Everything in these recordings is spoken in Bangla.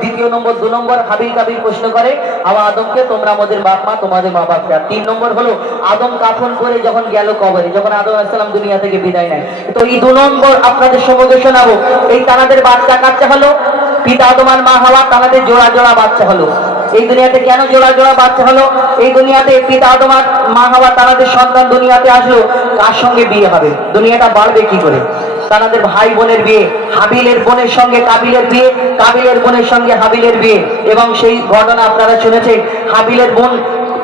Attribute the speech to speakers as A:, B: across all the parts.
A: দ্বিতীয় নম্বর, দু নম্বর হাবিল কাবিল প্রশ্ন করে আবার আদমকে তোমরা আমাদের বাপ মা, তোমাদের মা তিন নম্বর হলো, আদম কাফন করে যখন গেল কবরে, যখন আদম আসসালাম দুনিয়া থেকে বিদায় নেয়, তো এই দু নম্বর আপনাদের সম্মুখে শোনাবো, এই তানাদের বাচ্চা কাচ্চা হলো? পিতা আদম মা হাওয়া, তানাদের জোড়া জোড়া বাচ্চা হলো। এই দুনিয়াতে কেন জোড়া জোড়া বাচ্চা হলো? এই দুনিয়াতে পিতা আদম আর মা হাওয়া, তানাদের সন্তান দুনিয়াতে আসলো, কার সঙ্গে বিয়ে হবে? দুনিয়াটা বাড়বে কি করে? তাদের ভাই বোনের বিয়ে, হাবিলের বোনের সঙ্গে কাবিলের বিয়ে, কাবিলের বোনের সঙ্গে হাবিলের বিয়ে। এবং সেই ঘটনা আপনারা শুনেছেন, হাবিলের বোন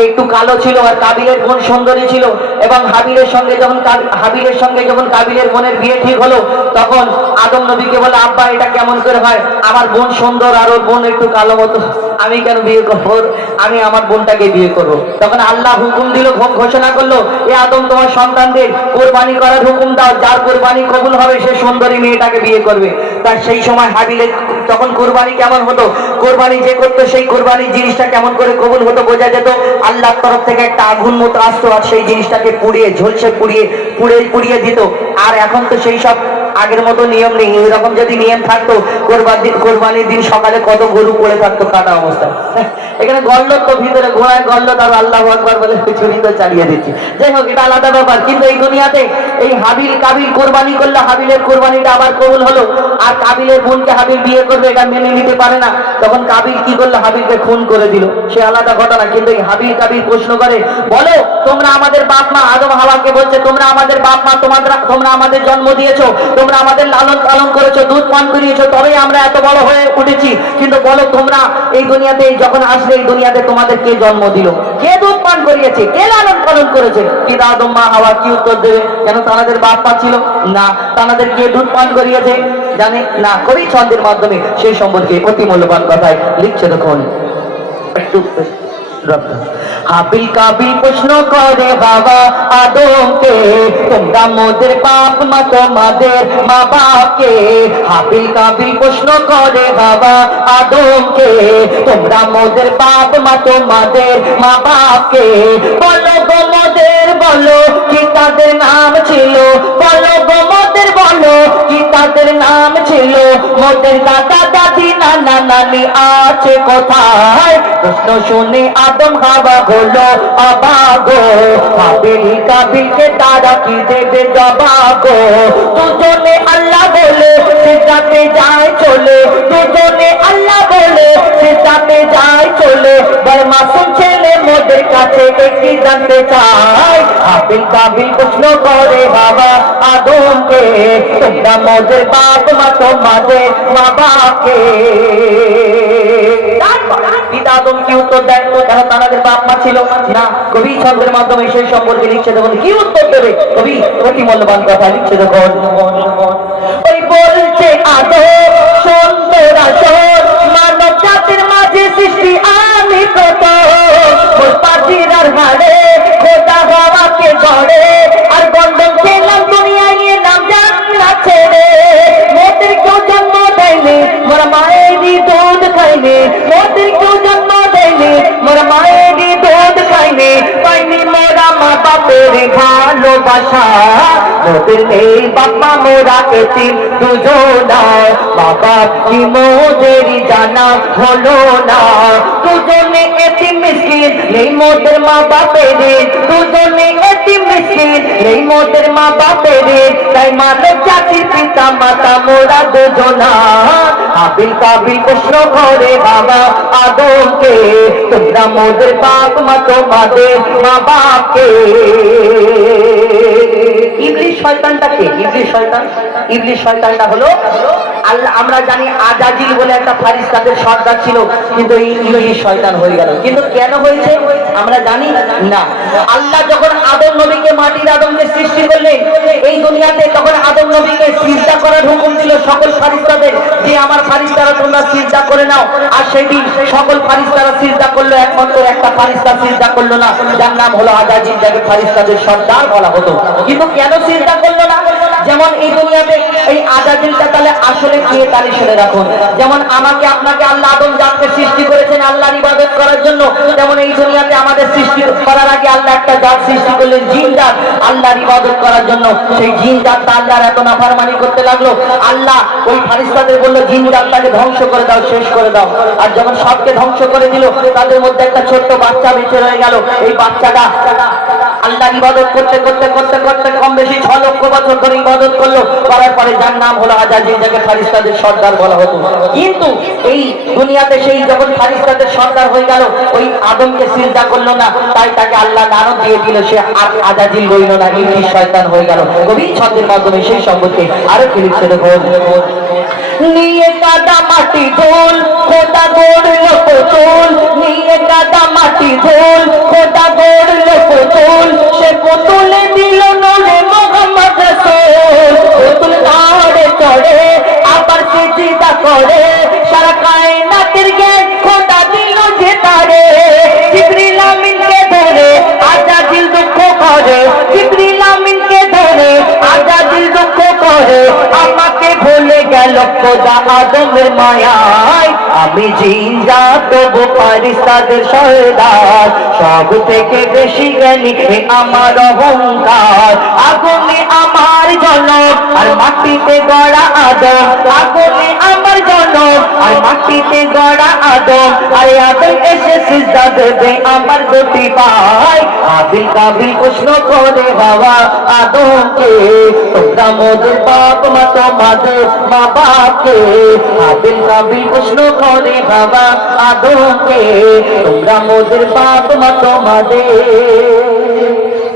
A: একটু কালো ছিল আর কাবিলের বোন সুন্দরী ছিল এবং হাবিলের সঙ্গে যখন হাবিলের সঙ্গে যখন কাবিলের বোনের বিয়ে ঠিক হলো, তখন আদম নবীকে বলে, আব্বা, এটা কেমন করে হয়? আমার বোন সুন্দর আর ওর বোন একটু কালো মতো। আমি কেন বিয়ে করব? আমি আমার বোনটাকে বিয়ে করব? তখন আল্লাহ হুকুম দিল ঘোষণা করল, এ আদম, তোমার সন্তানদের কোরবানি করার হুকুম দাও। যার কোরবানি কবুল হবে, সে সুন্দরী মেয়েটাকে বিয়ে করবে। তার সেই সময় হাবিলের তখন কোরবানি কেমন হতো? কোরবানি যে করতো, সেই কোরবানি জিনিসটা কেমন করে কবুল হতো বোঝা যেত? আল্লাহর তরফ থেকে একটা আগুন মতো আসতো আর সেই জিনিসটাকে পুড়িয়ে, ঝলসে পুড়িয়ে, পুড়ে পুড়িয়ে দিত। আর এখন তো সেই সব আগের মতো নিয়ম নেই। এরকম যদি নিয়ম থাকতো, কোরবানি কোরবানির দিন সকালে কত গরু পড়ে থাকতো, কাটা অবস্থায় এখানে গল্লত তো ভিতরে ঘোড়ায় গল্লত আর আল্লাহ আকবর বলে ছুরি তো চালিয়ে দিচ্ছি। যাই হোক, এটা আলাদা ব্যাপার। কিন্তু এই দুনিয়াতে এই হাবিল কাবিল কোরবানি করলে হাবিলের কোরবানিটা আবার কবুল হলো, আর কাবিলের বোনকে হাবিল বিয়ে করবে, এটা মেনে নিতে পারে না। তখন কাবিল কি করল? হাবিলকে খুন করে দিল। সে আলাদা ঘটনা কিন্তু এই হাবিল কাবিল প্রশ্ন করে, বলো, তোমরা আমাদের বাপ মা আদম হাওয়াকে বলছে, তোমরা আমাদের বাপ মা তোমাদের তোমরা আমাদের জন্ম দিয়েছ তোমরা আমাদের লালন পালন করেছ, দুধ পান করিয়েছো, তবেই আমরা এত বড় হয়ে উঠেছি। কিন্তু বলো তোমরা, এই দুনিয়াতে যখন আসলে এই দুনিয়াতে তোমাদের কে জন্ম দিল? কে দুধ পান করিয়েছে? কে লালন পালন করেছে? পিতা আদম, মা হাওয়া কি উত্তর দেবে? কেন তাদের বাপ মা ছিল? না তাদের কে দুধ পান করিয়েছে? জানে? না, কবি ছন্দের মাধ্যমে সেই সম্পর্কে অতি মূল্যবান কথায় লিখছে দেখুন। একটু। হাবিল কাবিল প্রশ্ন করে, বাবা, আদমকে। তোমরা মোদের বাপ, মা তোমাদের মা বাপকে হাবিল কাবিল প্রশ্ন করে, বাবা, আদমকে। তোমরা মোদের বাপ, মা তোমাদের মা বাপকে বলো গো মোদের, বলো কি তাদের মোদের দাদা দাদি, নানা নানি আছে কোথায়? প্রশ্ন শুনে আদম হাওয়া হলো অবাগো হাবিল কাবিলকে তারা কি দেবে জবাগো দুজনে আল্লাহ বলে যাতে যায় চলে। সিদ্ধাতে যায় চলে বড় মাসুম ছেলে মোদের কাছে একটি জানতে চায় হাবিল কাবিল প্রশ্ন করে বাবা আদমকে, তোমরা মোদের বাপ মা তোমাদের মা বাপকে কি উত্তর দেবে? কবি, অতি মূল্যবান কথা লিখছে দেখুন ওই বলছে আদম খাইনি মোদের কেউ জন্ম দেয়নি মোরা মায়েরই দুধ খাইনি পাইনি মোরা মা বাপের ভালোবাসা মোদের নেই বাবা মোরা এতিম দুজনায় বাবা কি মোদেরই জানা হলো না। দুজনে এতিম মিসকিন নেই মোদের মা বাপের দুজনে এতিম মিসকিন নেই মোদের মা বাপের তাই মানব জাতির পিতা, মাতা, মোরা দুজনা। হাবিল কাবিল প্রশ্ন করে বাবা আদমকে, তোমরা মোদের বাপ মা তোমাদের মা বাপকে। ইবলিশ শয়তান। ইবলিশ শয়তানটা হলো আল্লাহ, আমরা জানি আজাজিল বলে একটা ফারিস্তাদের সর্দার ছিল, কিন্তু এই শয়তান হয়ে গেল। কিন্তু কেন হয়েছে? আমরা জানি না। আল্লাহ যখন আদম নবীকে, মাটির আদমকে সৃষ্টি করলেন, এই দুনিয়াতে তখন আদম নবীকে সিজদা করার হুকুম দিল সকল ফারিস্তাদের, যে আমার ফারিস্তারা তোমরা সিজদা করে নাও। আর সেদিন সকল ফারিস্তারা সিজদা করল, একমাত্র একটা ফারিস্তা সিজদা করল না, যার নাম হলো আজাজিল, যাকে ফারিস্তাদের সর্দার বলা হতো। কিন্তু কেন সিজদা করল না? যেমন এই দুনিয়াতে এই আজাদিলটা তাহলে আসলে কে তাহলে শুনে রাখুন। যেমন আমাকে, আপনাকে আল্লাহ আদম জাতকে সৃষ্টি করেছেন আল্লাহর ইবাদত করার জন্য যেমন এই দুনিয়াতে আমাদের সৃষ্টি করার আগে আল্লাহ একটা জাত সৃষ্টি করলেন, জিন জাত। আল্লাহর ইবাদত করার জন্য সেই জিন জাতটা আল্লাহর এত নাফরমানি করতে লাগল। আল্লাহ ওই ফারিস্তাদের বলল, জিন জাতটাকে ধ্বংস করে দাও, শেষ করে দাও। আর যখন সবকে ধ্বংস করে দিল, তাদের মধ্যে একটা ছোট্ট বাচ্চা বেঁচে রয়ে গেল। এই বাচ্চাটা আল্লাহ ইবাদত করতে করতে করতে করতে কম বেশি ছ লক্ষ বছর ধরে ইবাদত করল। করার পরে যার নাম হলো আজাজি যাকে ফারিস্তাদের সর্দার বলা হতো। কিন্তু এই দুনিয়াতে সেই যখন ফারিস্তাদের সর্দার হয়ে গেল, ওই আদমকে সিজদা করল না, তাই তাকে আল্লাহ নারদ দিয়ে দিল, সে আর আজাজিল রইল না ইবলিশ শয়তান হয়ে গেল। কবি ছন্দের মাধ্যমে সেই সম্পর্কে আরও লিখছে দেখুন? নিয়ে কাদা মাটি ধোল খোদা গড়ল পুতুল নিয়ে কাদা মাটি ধোল খোদা গড়ল পুতুল সে পুতুলে দিল নড়ে মোহাম্মদ রসুল। খোদা আদমের মায়ায়, আমি জিন্দা তবু পারি তাদের সব থেকে বেশি জ্ঞানী আমার অহংকার। আগুনে আমার জনম আর মাটিতে গড়া আদম। আগুনে আমার জনম আর মাটিতে গড়া আদম। আর আদম এসে সিজদা দেবে আমার দুটি পায় আবিল কাবিল প্রশ্ন করে, বাবা, আদমকে তোমরা মোদের বাপ মা তোমাদের মা বাপকে আবিল কাবিল প্রশ্ন করে, বাবা, আদমকে তোমরা মোদের বাপ মা তোমাদের।